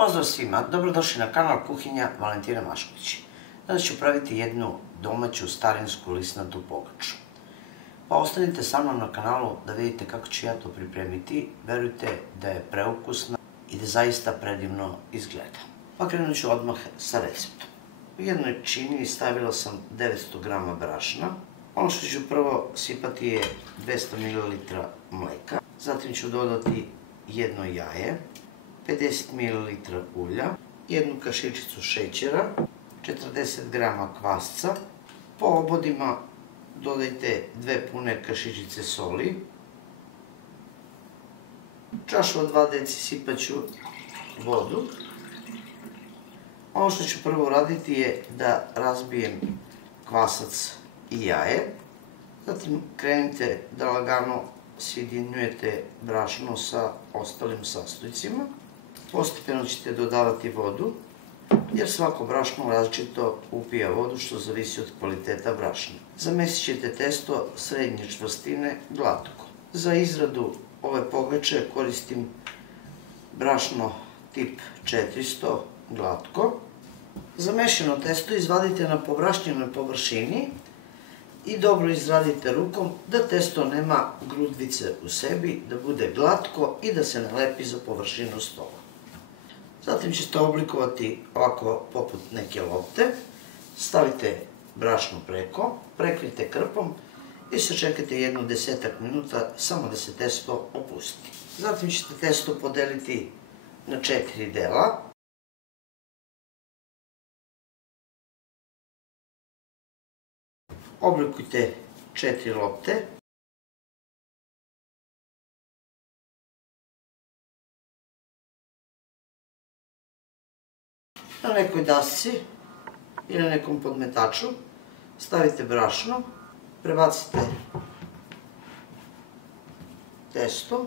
Pozdrav svima, dobrodošli na kanal Kuhinja Valentina Mašković. Danas ću praviti jednu domaću starinsku lisnatu pogaču. Pa ostanite sa mnom na kanalu da vidite kako ću ja to pripremiti. Verujte da je preukusna i da zaista predivno izgleda. Pa krenut ću odmah sa receptom. U jednoj čini stavila sam 900 g brašna. Ono što ću prvo sipati je 200 ml mleka. Zatim ću dodati jedno jaje, 50 ml ulja, jednu kašičicu šećera, 40 g kvasca. Po obodima dodajte 2 pune kašičice soli. Čašu od 2 deci sipat ću vodu. Ono što ću prvo uraditi je da razbijem kvasac i jaje. Zatim krenite da lagano sjedinjujete brašno sa ostalim sastojcima. Postepeno ćete dodavati vodu, jer svako brašno različito upija vodu, što zavisi od kvaliteta brašna. Zamesit ćete testo srednje čvrstine glatko. Za izradu ove pogače koristim brašno tip 400 glatko. Zamešano testo izvadite na pobrašnjenoj površini i dobro izradite rukom da testo nema grudvice u sebi, da bude glatko i da se nalepi za površinu stola. Zatim ćete oblikovati ovako poput neke lopte, stavite brašno preko, prekrijte krpom i sačekajte jedno 10-ak minuta samo da se testo opusti. Zatim ćete testo podeliti na 4 dela. Oblikujte 4 lopte. Na nekoj dasci ili na nekom podmetaču stavite brašno, prebacite testo,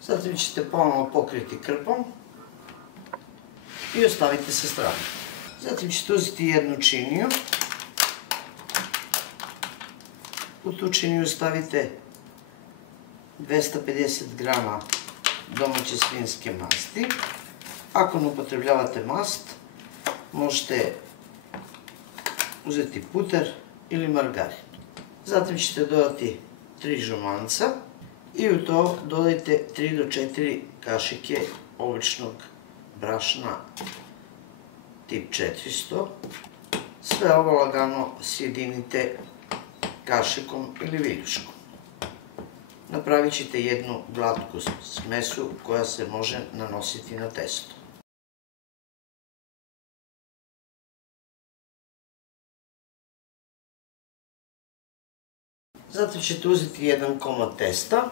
zatim ćete ponovo pokriti krpom i ostavite sa strane. Zatim ćete uzeti jednu činiju. U tu činiju stavite 250 g domaće svinjske masti. Ako ne upotrebljavate mast, možete uzeti puter ili margarin. Zatim ćete dodati 3 žumanca i u to dodajte 3 do 4 kašike običnog brašna tip 400. Sve ovo lagano sjedinite kašikom ili viljuškom. Napravit ćete jednu glatku smesu koja se može nanositi na testo. Zatim ćete uzeti jedan komad testa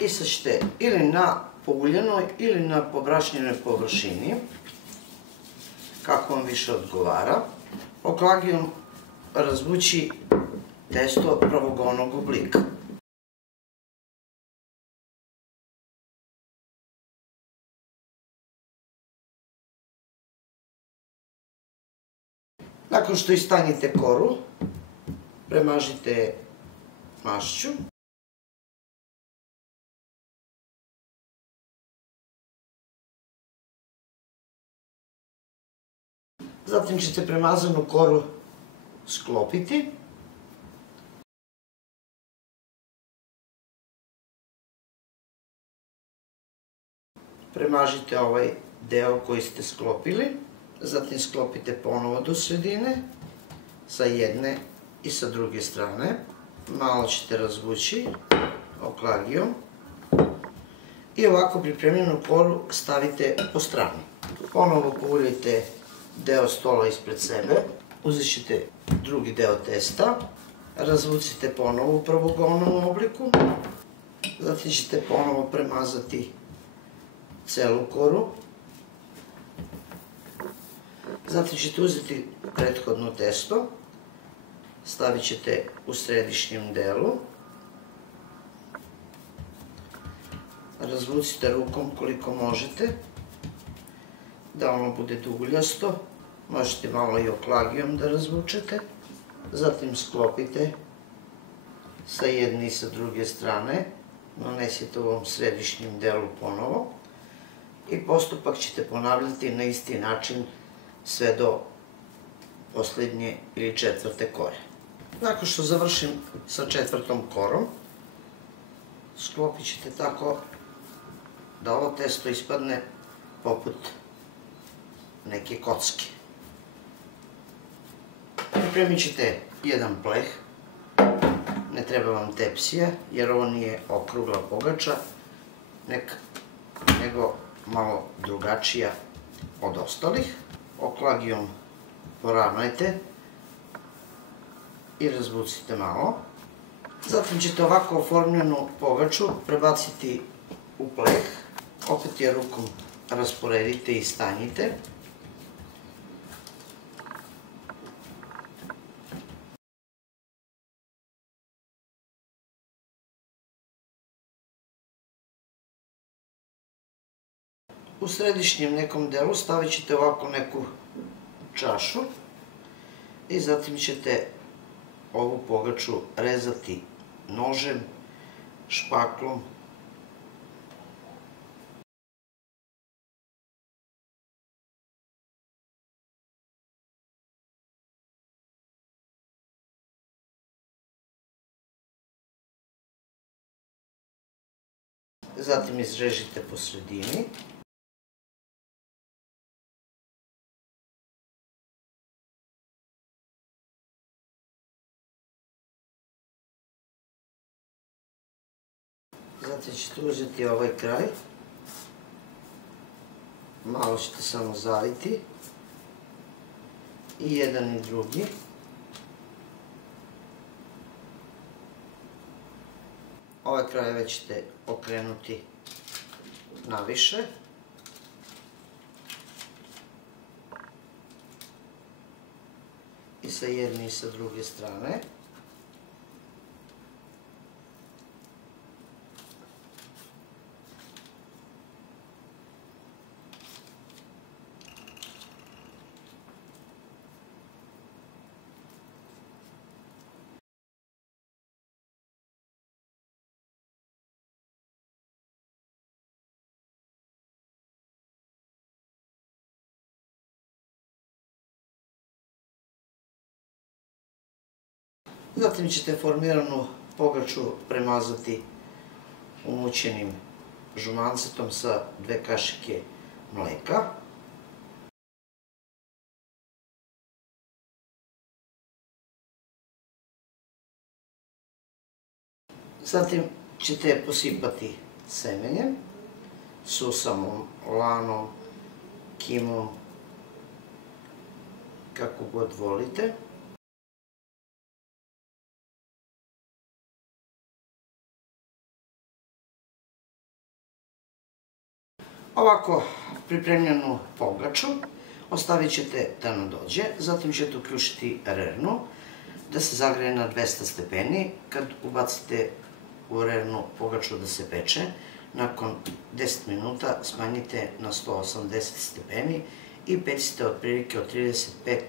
i sad ćete ili na pouljenoj ili na pobrašnjenoj površini, kako vam više odgovara, oklagijom razvući testo pravogonog oblika. Nakon što istanjite koru, premažite mašću. Zatim ćete premazanu koru sklopiti. Premažite ovaj deo koji ste sklopili. Zatim sklopite ponovo do sredine, sa jedne i sa druge strane. Malo ćete razvući oklagijom i ovako pripremljenu koru stavite po strani. Ponovo pouljite deo stola ispred sebe, uzet ćete drugi deo testa, razvucite ponovo u pravogonom obliku, zatim ćete ponovo premazati celu koru. Zatim ćete uzeti prethodno testo, stavit ćete u središnjem delu, razvucite rukom koliko možete, da ono bude duguljasto, možete malo i oklagijom da razvučete, zatim sklopite sa jedne i sa druge strane, nanesite u ovom središnjem delu ponovo I postupak ćete ponavljati na isti način sve do posljednje ili četvrte kore. Nakon što završim sa četvrtom korom, sklopit ćete tako da ovo testo ispadne poput neke kocke. Pripremit ćete jedan pleh, ne treba vam tepsija jer ovo nije okrugla pogača, nego malo drugačija od ostalih. Oklagijom poravnajte i razbucite malo. Zatim ćete ovako oformljenu pogaču prebaciti u pleh, opet je rukom rasporedite i stanjite. U središnjem nekom delu stavit ćete ovako neku čašu i zatim ćete ovu pogaču rezati nožem, špaklom. Zatim izrežite po sredini. Zatim ćete uzeti ovaj kraj, malo ćete samo zaviti, i jedan i drugi. Ovaj kraj već ćete okrenuti naviše. I sa jedne i sa druge strane. Zatim ćete formiranu pogaču premazati umućenim žumancetom sa 2 kašike mleka. Zatim ćete je posipati semenjem, susamom, lanom, kimom, kako god volite. Ovako pripremljenu pogaču ostavit ćete da nadođe, zatim ćete uključiti rernu da se zagreje na 200 stepeni. Kad ubacite u rernu pogaču da se peče, nakon 10 minuta smanjite na 180 stepeni i pecite otprilike od 35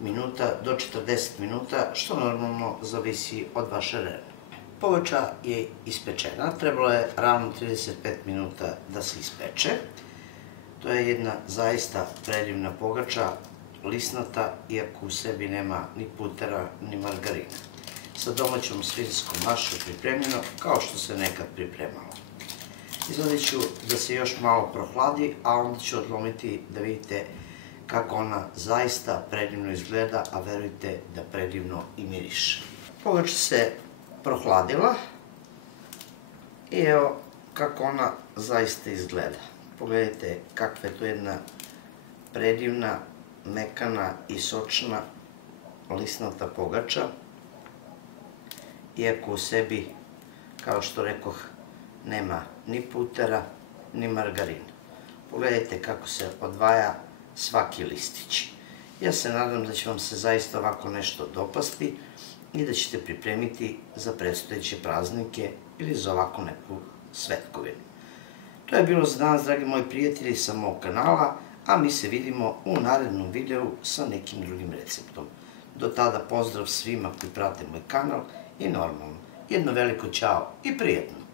minuta do 40 minuta, što normalno zavisi od vaše rerne. Pogača je ispečena, trebalo je ravno 35 minuta da se ispeče. To je jedna zaista predivna pogača, lisnata, iako u sebi nema ni putera ni margarina. Sa domaćom svinjskom mašom pripremljeno, kao što se nekad pripremalo. Izvadit ću da se još malo prohladi, a onda ću odlomiti da vidite kako ona zaista predivno izgleda, a verujte da predivno i miriše. Pogača se prohladila i evo kako ona zaista izgleda. Pogledajte kakva je to jedna predivna, mekana i sočna lisnata pogača, iako u sebi, kao što rekoh, nema ni putera ni margarina. Pogledajte kako se odvaja svaki listić. Ja se nadam da će vam se zaista ovako nešto dopasti i da ćete pripremiti za predstojeće praznike ili za ovako neku svetkovinu. To je bilo za danas, dragi moji prijatelji, sa mog kanala, a mi se vidimo u narednom videu sa nekim drugim receptom. Do tada pozdrav svima koji prate moj kanal i normalno, jedno veliko ćao i prijetno!